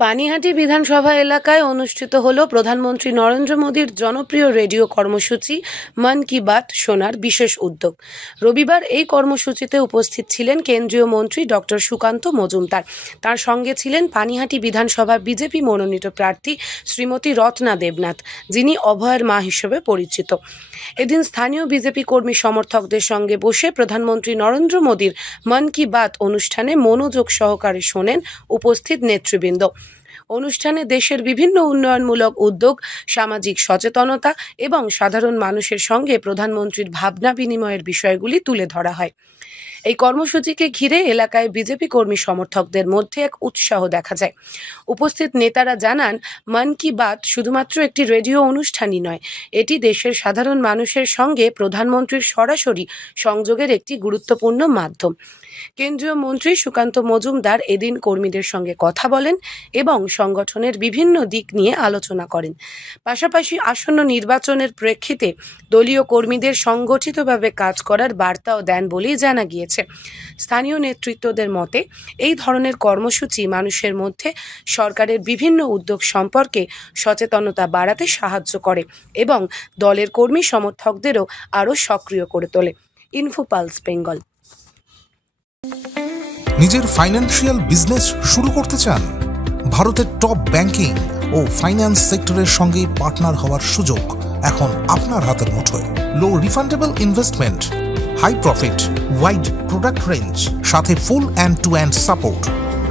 পানিহাটি বিধানসভা এলাকায় অনুষ্ঠিত হল প্রধানমন্ত্রী নরেন্দ্র মোদীর জনপ্রিয় রেডিও কর্মসূচি মন কি বাত শোনার বিশেষ উদ্যোগ। রবিবার এই কর্মসূচিতে উপস্থিত ছিলেন কেন্দ্রীয় মন্ত্রী ডক্টর সুকান্ত মজুমদার। তার সঙ্গে ছিলেন পানিহাটি বিধানসভা বিজেপি মনোনীত প্রার্থী শ্রীমতী রত্না দেবনাথ, যিনি অভয়ের মা হিসেবে পরিচিত। এদিন স্থানীয় বিজেপি কর্মী সমর্থকদের সঙ্গে বসে প্রধানমন্ত্রী নরেন্দ্র মোদীর মন কি বাত অনুষ্ঠানে মনোযোগ সহকারে শোনেন উপস্থিত নেতৃবৃন্দ। অনুষ্ঠানে দেশের বিভিন্ন উন্নয়নমূলক উদ্যোগ, সামাজিক সচেতনতা এবং সাধারণ মানুষের সঙ্গে প্রধানমন্ত্রীর ভাবনা বিনিময়ের বিষয়গুলি তুলে ধরা হয়। এই কর্মসূচিকে ঘিরে এলাকায় বিজেপি কর্মী সমর্থকদের মধ্যে এক উৎসাহ দেখা যায়। উপস্থিত নেতারা জানান, মন কি বাত শুধুমাত্র একটি রেডিও অনুষ্ঠানই নয়, এটি দেশের সাধারণ মানুষের সঙ্গে প্রধানমন্ত্রীর সরাসরি সংযোগের একটি গুরুত্বপূর্ণ মাধ্যম। কেন্দ্রীয় মন্ত্রী সুকান্ত মজুমদার এদিন কর্মীদের সঙ্গে কথা বলেন এবং সংগঠনের বিভিন্ন দিক নিয়ে আলোচনা করেন। পাশাপাশি আসন্ন নির্বাচনের প্রেক্ষিতে দলীয় কর্মীদের সংগঠিতভাবে কাজ করার বার্তাও দেন বলেই জানা গিয়েছে। স্থানীয় নেতৃত্বদের মতে এই ধরনের কর্মসূচি মানুষের মধ্যে সরকারের বিভিন্ন উদ্যোগ সম্পর্কে সচেতনতা বাড়াতে সাহায্য করে এবং দলের কর্মী সমর্থকদেরও আরও সক্রিয় করে তোলে। ইনফোপালস বেঙ্গল। নিজের ফাইন্যান্সিয়াল বিজনেস শুরু করতে চান? ভারতের টপ ব্যাংকিং ও ফাইন্যান্স সেক্টরের সঙ্গে পার্টনার হওয়ার সুযোগ এখন আপনার হাতের মুঠোয়। Low refundable investment, high profit, wide product range, সাথে full end to end support.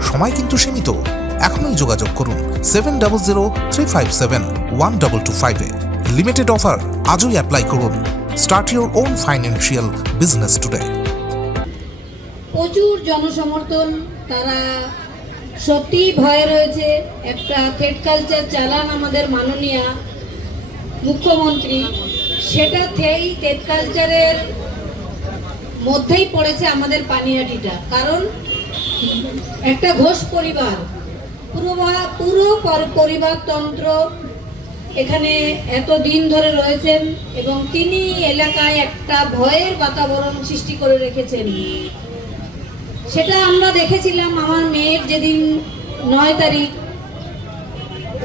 সময় কিন্তু সীমিত। এখনই যোগাযোগ করুন 7003571225 লিমিটেড অফার আজই অ্যাপ্লাই করুন। Start your own financial business today. প্রচুর জনসমর্থন, তারা সত্যি ভয়ে রয়েছে। একটা থ্রেড কালচার চালান আমাদের মাননীয় মুখ্যমন্ত্রী, সেটা থেকেই থ্রেড কালচারের মধ্যেই পড়েছে আমাদের পানিহাটিটা। কারণ একটা ঘোষ পরিবার, পুরো পরিবারতন্ত্র এখানে এতদিন ধরে রয়েছেন এবং তিনি এলাকায় একটা ভয়ের বাতাবরণ সৃষ্টি করে রেখেছেন। সেটা আমরা দেখেছিলাম আমার মেয়ের যেদিন 9 তারিখ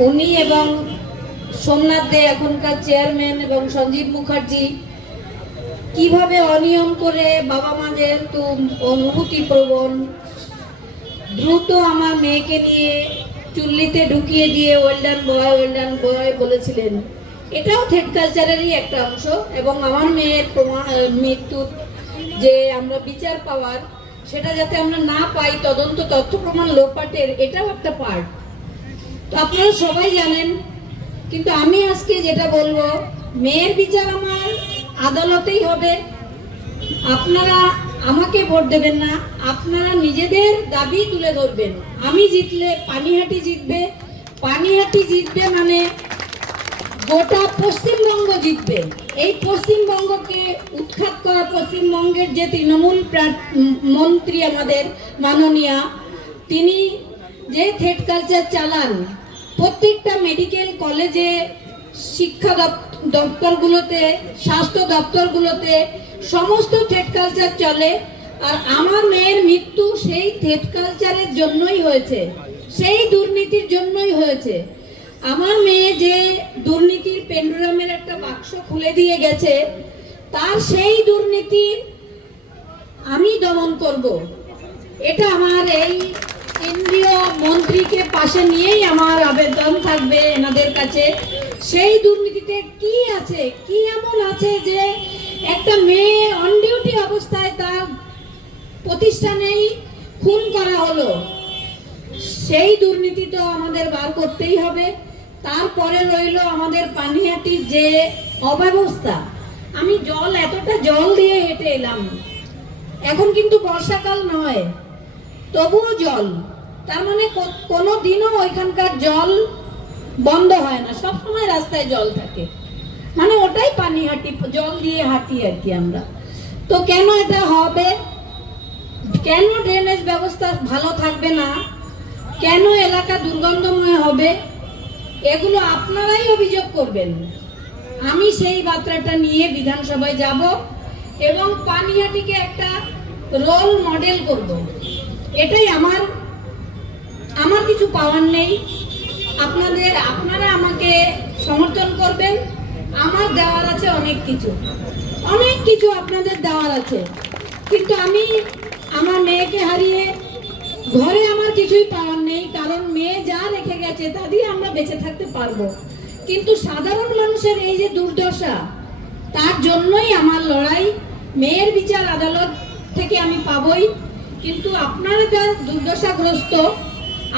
উনি এবং সোমনাথ দে এখনকার চেয়ারম্যান এবং সঞ্জীব মুখার্জি কিভাবে অনিয়ম করে বাবা মাদের তো অনুভূতিপ্রবণ দ্রুত আমার মেয়েকে নিয়ে চুল্লিতে ঢুকিয়ে দিয়ে ওয়েলডান বয় বলেছিলেন। এটাও থ্রেড কালচারেরই একটা অংশ এবং আমার মেয়ের মৃত্যুর যে আমরা বিচার পাওয়ার, সেটা যাতে আমরা না পাই, তদন্ত তথ্য প্রমাণ লোপাটের, এটাও একটা পার্ট। তো আপনারা সবাই জানেন, কিন্তু আমি আজকে যেটা বলবো, মেয়ের বিচার আমার আদালতেই হবে। আপনারা আমাকে ভোট দেবেন না, আপনারা নিজেদের দাবি তুলে ধরবেন। আমি জিতলে পানিহাটি জিতবে, পানিহাটি জিতবে মানে গোটা পশ্চিমবঙ্গ জিতবে। এই পশ্চিমবঙ্গকে উৎখাত করা, পশ্চিমবঙ্গের যে তৃণমূল মন্ত্রী আমাদের মাননীয়া, তিনি যে থ্রেড কালচার চালান, প্রত্যেকটা মেডিকেল কলেজে, শিক্ষা দপ্তরগুলোতে, স্বাস্থ্য দপ্তরগুলোতে সমস্ত থ্রেড কালচার চলে। আর আমার মেয়ের মৃত্যু সেই থ্রেড কালচারের জন্যই হয়েছে, সেই দুর্নীতির জন্যই হয়েছে। আমার মেয়ে যে দুর্নীতির পেন্ডুলামের একটা বাক্স খুলে দিয়ে গেছে, তার সেই দুর্নীতি আমি দমন করব। এটা আমার এই কেন্দ্রীয় মন্ত্রীকে পাশে নিয়েই আমার আবেদন থাকবে এনাদের কাছে। সেই দুর্নীতিতে কি আছে, কি এমন আছে যে একটা মেয়ে অন ডিউটি অবস্থায় তার প্রতিষ্ঠানেই খুন করা হলো? সেই দুর্নীতি তো আমাদের বার করতেই হবে। তারপরে রইল আমাদের পানিহাটির যে অব্যবস্থা। আমি এতটা জল দিয়ে হেঁটে এলাম, এখন কিন্তু বর্ষাকাল নয়, তবুও জল। তার মানে কোনো দিনও ওইখানকার জল বন্ধ হয় না, সবসময় রাস্তায় জল থাকে। মানে ওটাই পানিহাটি, জল দিয়ে হাঁটি আর কি আমরা। তো কেন এটা হবে? কেন ড্রেনেজ ব্যবস্থা ভালো থাকবে না? কেন এলাকা দুর্গন্ধময় হবে? এগুলো আপনারাই অভিযোগ করবেন। আমি সেই বার্তাটা নিয়ে বিধানসভায় যাব এবং পানিহাটিকে একটা রোল মডেল করব। এটাই আমার আমার কিছু পাওয়ার নেই, আপনারা আমাকে সমর্থন করবেন। আমার দেওয়ার আছে অনেক কিছু আপনাদের দেওয়ার আছে, কিন্তু আমি আমার মেয়েকে হারিয়ে ঘরে আমার কিছুই পাওয়ার নেই, কারণ মেয়ে যা রেখে গেছে তা দিয়ে আমরা বেঁচে থাকতে পারবো। কিন্তু সাধারণ মানুষের এই যে দুর্দশা, তার জন্যই আমার লড়াই। মেয়ের বিচার আদালত থেকে আমি পাবই, কিন্তু আপনারা যা দুর্দশাগ্রস্ত,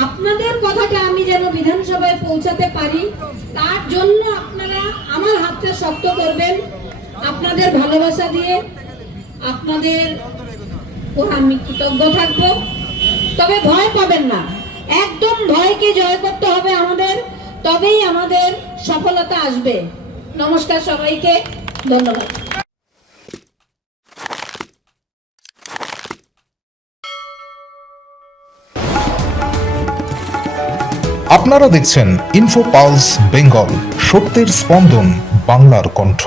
আপনাদের কথাটা আমি যেন বিধানসভায় পৌঁছাতে পারি, তার জন্য আপনারা আমার হাতটা শক্ত করবেন আপনাদের ভালোবাসা দিয়ে। আপনাদের আমি কৃতজ্ঞ থাকবো। তবে ভয় পাবেন না, একদম ভয়কে জয় করতে হবে আমাদের, তবেই আমাদের সফলতা আসবে। নমস্কার সবাইকে, ধন্যবাদ। আপনারা দেখছেন ইনফো পালস বেঙ্গল, সত্যের স্পন্দন, বাংলার কণ্ঠ।